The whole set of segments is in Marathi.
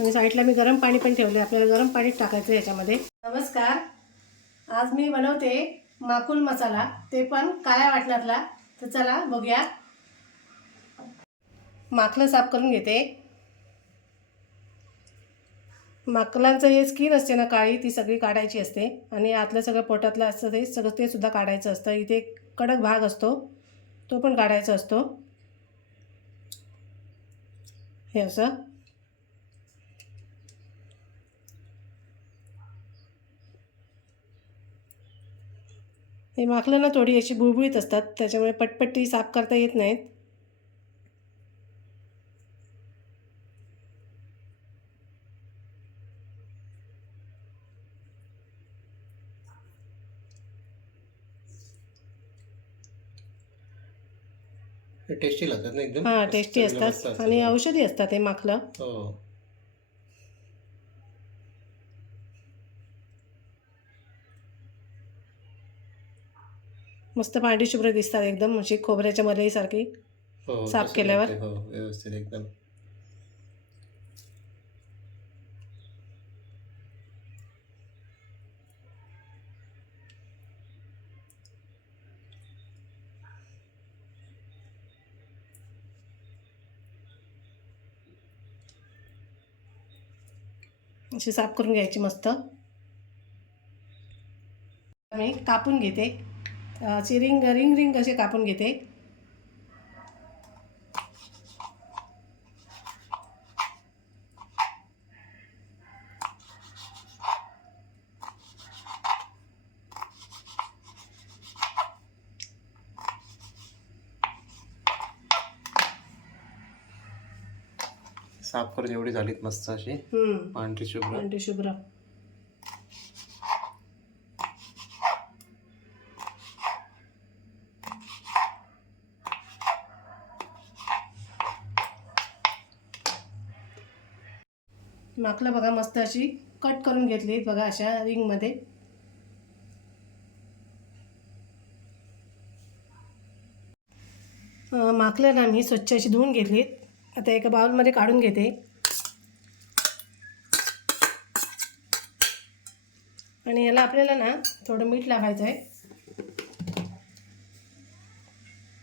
आणि साईडला मी गरम पाणी पण ठेवले, आपल्याला गरम पाणी टाकायचं याच्यामध्ये. नमस्कार, आज मी बनवते माकुल मसाला, ते पण काळ्या वाटणातला. तर चला बघूया. माकलं साफ करून घेते. माकलांचं हे स्किन असते ना काळी, ती सगळी काढायची असते आणि आतलं सगळं पोटातलं असतं ते सगळं ते सुद्धा काढायचं असतं. इथे कडक भाग असतो तो पण काढायचा असतो. हे असं हे माकलं ना थोडी अशी बुळबुळीत असतात, त्याच्यामुळे पटपट साफ करता येत नाहीत. टेस्टी लागतात ना एकदम. हां, टेस्टी असतात आणि औषधी असतात हे माकलं. हो. मस्त पांढरी शुभ्र दिसतात एकदम, अशी खोबऱ्याच्या मलईसारखी हो, साफ केल्यावर. हो, व्यवस्थित एकदम. अशी साफ करून घ्यायची मस्त. मी कापून घेते, अशी रिंग रिंग रिंग असे कापून घेते. साफ करून एवढी झालीत मस्त अशी पांढरी शुभ्र. पांढरी शुभ्र. माकलं बघा मस्त अशी कट करून घेतली बघा, अशा रिंगमध्ये. माकलं ना मी स्वच्छ अशी धुवून घेतली. आता एका बाउलमध्ये काढून घेते आणि याला आपल्याला ना थोडं मीठ लावायचं आहे.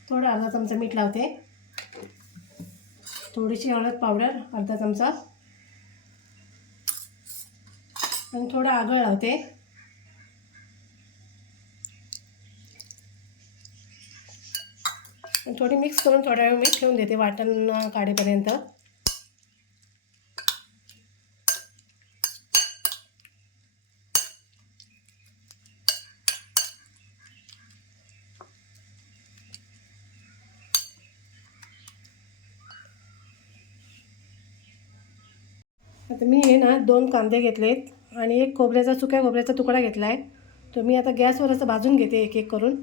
थोडं अर्धा चमचा मीठ लावते, थोडीशी हळद पावडर अर्धा चमचा आणि थोडं आगळ लावते. थोडी मिक्स करून थोड्या वेळ मी ठेवून देते वाटण काढेपर्यंत. आता मी हे ना 2 कांदे घेतलेत आणि एक सुक्या खोबऱ्याचा तुकडा घेतला आहे. तो मी आता गॅसवर असं भाजून घेते एक एक करून.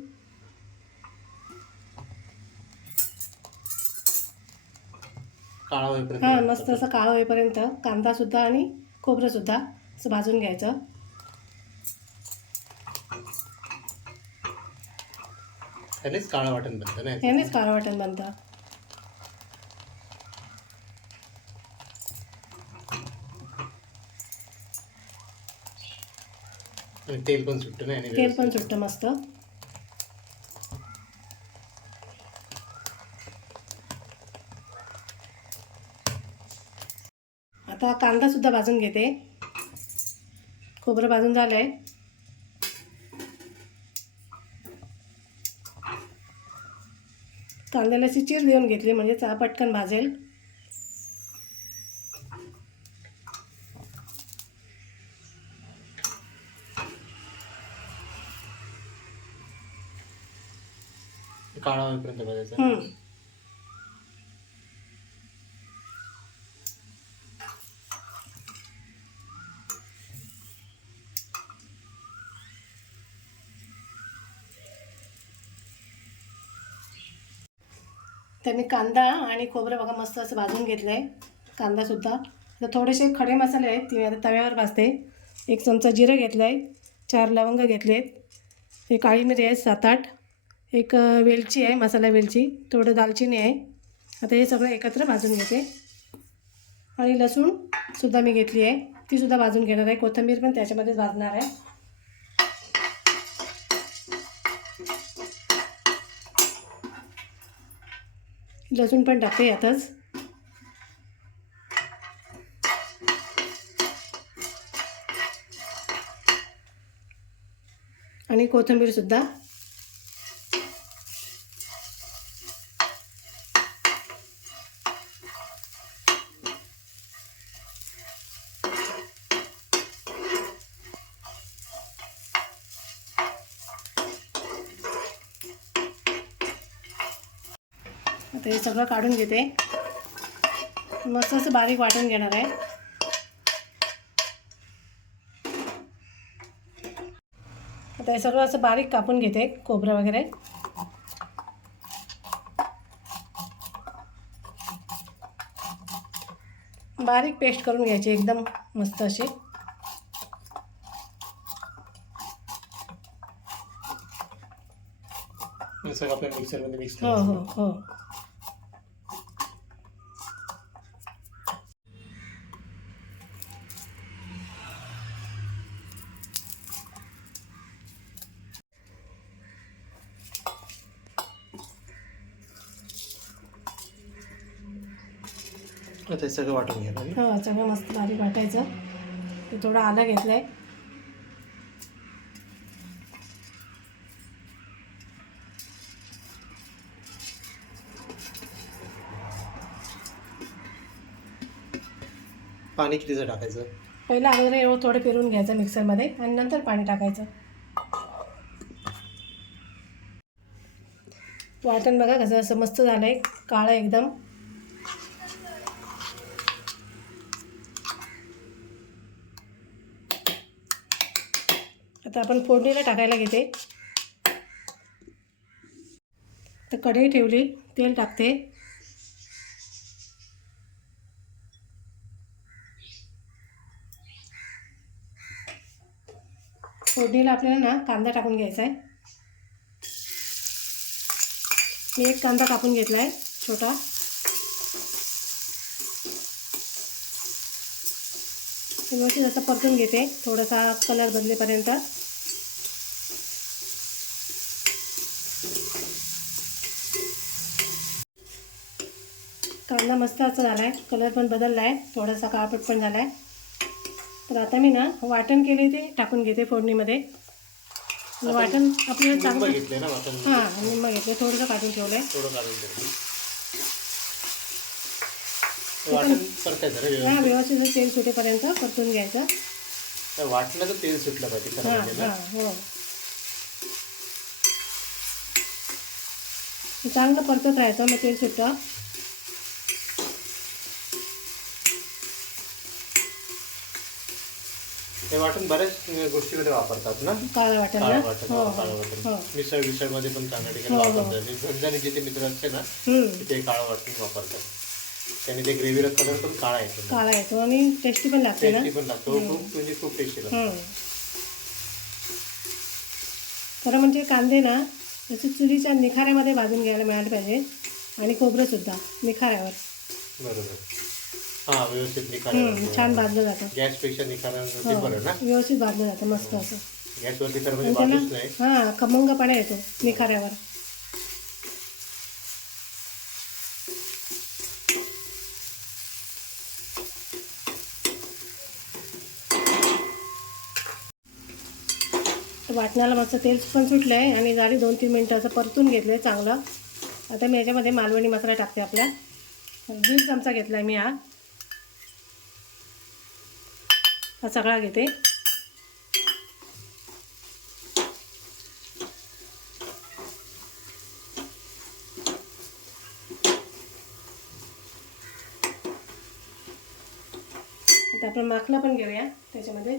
काळा होईपर्यंत. हां, मस्त असं काळं होईपर्यंत कांदासुद्धा आणि खोबरंसुद्धा असं भाजून घ्यायचं. ह्यानेच काळं वाटण बनतं ना. ह्यानेच काळं वाटण बनतं. आणि तेल पण सुटतं ना. तेल पण सुटतं मस्त. आता कांदासुद्धा भाजून घेते. खोबरं भाजून झालं आहे. कांद्याला अशी चीर देऊन घेतली म्हणजे पटकन भाजेल. काळा होईपर्यंत भाजायचं. तर मी कांदा आणि खोबरं बघा मस्त असं भाजून घेतलं आहे. कांदासुद्धा. तर थोडेसे खडे मसाले आहेत ते आता तव्यावर भाजते. 1 चमचा जिरं घेतलं आहे, 4 लवंग घेतलेत, हे काळी मिरी आहे 7-8, एक वेलची आहे, मसाला वेलची, थोडं दालचिनी आहे. आता हे सगळं एकत्र भाजून घेते. आणि लसूणसुद्धा मी घेतली आहे, तीसुद्धा भाजून घेणार आहे. कोथिंबीर पण त्याच्यामध्येच भाजणार आहे. लसूण पण टाकते यातच आणि कोथिंबीरसुद्धा. आता हे सगळं काढून घेते. मस्त असं बारीक वाटून घेणार आहे. आता हे सगळं असं बारीक कापून घेते खोबरं वगैरे. बारीक पेस्ट करून घ्यायची एकदम मस्त अशी. सगळं आपल्या मिक्सरमध्ये मिक्स हो हो हो. ते सगळं वाटून घ्यायला. हो सगळं मस्त बारीक वाटायचं. ते थोडं आलं घेतलं आहे. पाणी कितीचं टाकायचं? पहिलं अगोदर एवढं थोडं फिरून घ्यायचं मिक्सरमध्ये आणि नंतर पाणी टाकायचं. वाटण बघा कसं असं मस्त झालं आहे, काळं एकदम. आता आपण फोडणीला टाकायला घेते. तर कढई ठेवली, तेल टाकते. फोडणीला आपल्याला ना कांदा टाकून घ्यायचा आहे. मी एक कांदा कापून घेतला आहे छोटा. व्यवस्थित असं परतून घेते थोडासा कलर बदलेपर्यंत. कांदा मस्त असा झाला आहे, कलर पण बदलला आहे, थोडासा काळपट पण झाला आहे. तर आता मी ना वाटण केले ते टाकून घेते फोडणीमध्ये. वाटण आपल्याला चांगलं घेतले ना वाटण. हां निम्मा घेतलं, थोडंसं काढून ठेवलं आहे. थोडं काढून ठेवलं. वाटण परतायचं. हां व्यवस्थित तेल सुटेपर्यंत परतून घ्यायचं. वाटणाचं तेल सुटलं पाहिजे खरं म्हणजे ना. हो चांगलं परतत राहायचं, मग तेल सुटतं. हे वाटण बऱ्याच गोष्टीमध्ये वापरतात ना. काळं वाटण ना. हो काळं वाटण हो मिसळमध्ये पण चांगल्या ठिकाणी वापरतात. झणझणी जिथे मित्र असते ना तिथे काळं वाटण वापरतात. त्याने ते ग्रेव्हीला कलर पण काळा येतो. काळा येतो आणि टेस्टी पण लागते ना. टेस्टी पण लागतो. खूप म्हणजे खूप टेस्टी लागतो. खरं म्हणजे कांदे ना जसे चुलीच्या निखाऱ्यामध्ये भाजून घ्यायला मिळाले पाहिजे आणि खोबरंसुद्धा निखाऱ्यावर. बरोबर. हां व्यवस्थित निखाऱ्यावर छान भाजलं जातं. गॅसपेक्षा निखाऱ्यावरती बरं ना. व्यवस्थित भाजलं जातं मस्त असं. गॅसवरती खरं म्हणजे भाजूच नाही. हां खमंगपणा येतो निखाऱ्यावर. वाटणाला मस्त तेल पण सुटलं आहे आणि झाली 2-3 मिनटं असं परतून घेतलं आहे चांगलं. आता मी याच्यामध्ये मालवणी मसाला टाकते. आपल्या 1.5 चमचा घेतला आहे मी. हा सगळा घेते. आता आपण माखला पण घेऊया त्याच्यामध्ये.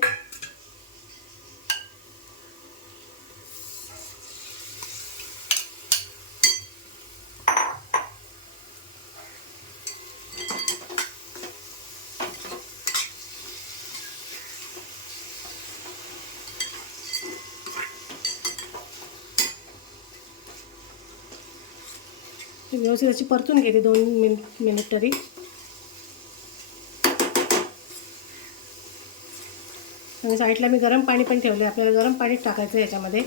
व्यवस्थित अशी परतून घेते 2 मिनिट तरी. आणि साईडला मी गरम पाणी पण ठेवलं आहे. आपल्याला गरम पाणी टाकायचं आहे याच्यामध्ये.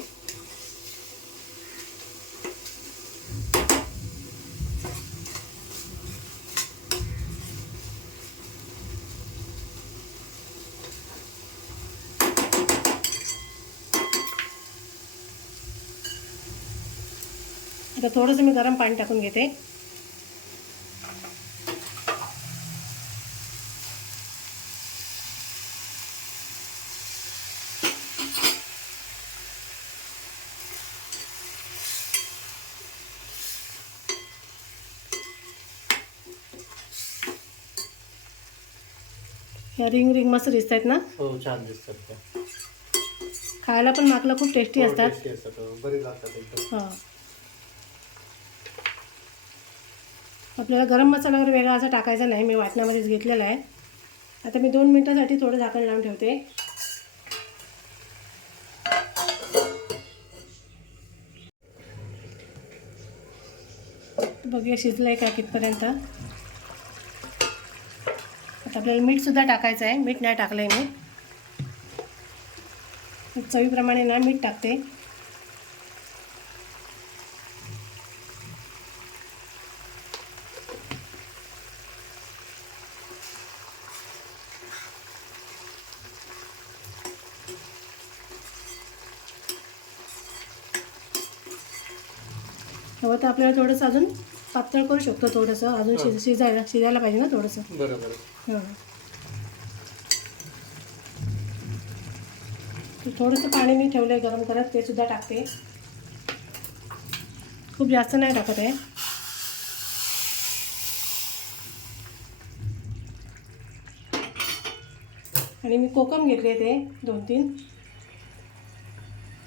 आता थोडंसं मी गरम पाणी टाकून घेते. या रिंग रिंग मस्त दिसत आहेत ना. हो छान दिसतात त्या. खायला पण माकलं खूप टेस्टी असतात. टेस्टी असतात, बरी लागतात एकदम. हां, आपल्याला गरम मसाला वगैरे वेगळा असा टाकायचा नाही. मी वाटणामध्येच घेतलेला आहे. आता मी 2 मिनिटासाठी थोडं झाकण लावून ठेवते. बघूया शिजलं आहे का कितपर्यंत. आता आपल्याला मीठसुद्धा टाकायचं आहे. मीठ नाही टाकलं आहे मी. चवीप्रमाणे ना मीठ टाकते. हवं तर आपल्याला थोडंसं अजून पातळ करू शकतो. थोडंसं अजून शिजायला पाहिजे ना थोडंसं. बरोबर. हां, थोडंसं पाणी मी ठेवलं आहे गरम करत, ते सुद्धा टाकते. खूप जास्त नाही टाकत आहे. आणि मी कोकम घेतले ते 2-3,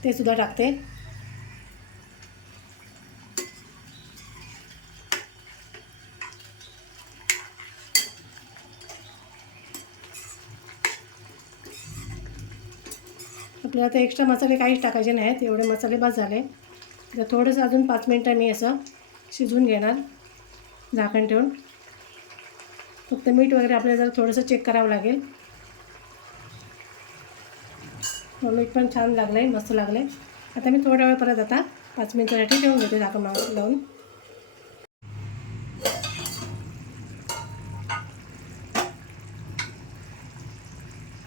ते सुद्धा टाकते. आपल्याला आता एक्स्ट्रा मसाले काहीच टाकायचे नाहीत. एवढे मसाले बस झाले. तर थोडंसं अजून 5 मिनटं मी असं शिजवून घेणार झाकण ठेवून. फक्त मीठ वगैरे आपल्याला जरा थोडंसं चेक करावं लागेल. मीठ पण छान लागलं आहे, मस्त लागलं आहे. आता मी थोड्या वेळ परत आता 5 मिनटासाठी ठेवून घेते झाकण लावून.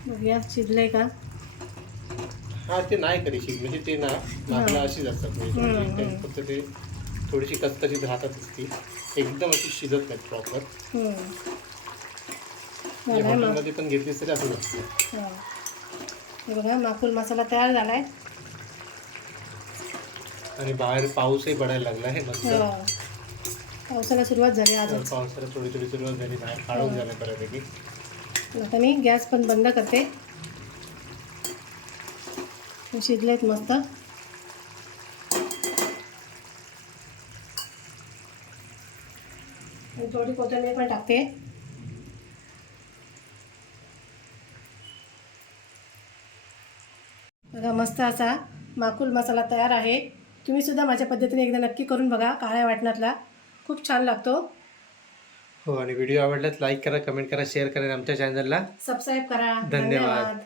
बघूया शिजलं आहे का. हा, ते नाही कधी शिक म्हणजे ते ना मागला अशीच असतात. म्हणजे फक्त ते थोडीशी कचकचीत राहतातच ती. एकदम अशी शिजत नाहीत प्रॉपर. हॉटेलमध्ये पण घेतलीस तरी असं नसतं. हां, हे बघा माकुल मसाला तयार झाला आहे. आणि बाहेर पाऊसही पडायला लागला आहे मस्त. पावसाला सुरुवात झाली आज. पावसाला थोडी थोडी सुरुवात झाली, बाहेर काढून झालं बऱ्यापैकी. आता मी गॅस पण बंद करते. शिजलेत मस्त. थोडी कोथिंबीर पण टाकते. बघा मस्त असा माकुल मसाला तयार आहे. तुम्ही सुद्धा माझ्या पद्धतीने एकदा नक्की करून बघा. काळ्या वाटणातला खूप छान लागतो. हो, आणि व्हिडिओ आवडल्यास लाईक करा, कमेंट करा, शेअर करा, आमच्या चॅनलला सबस्क्राईब करा. धन्यवाद.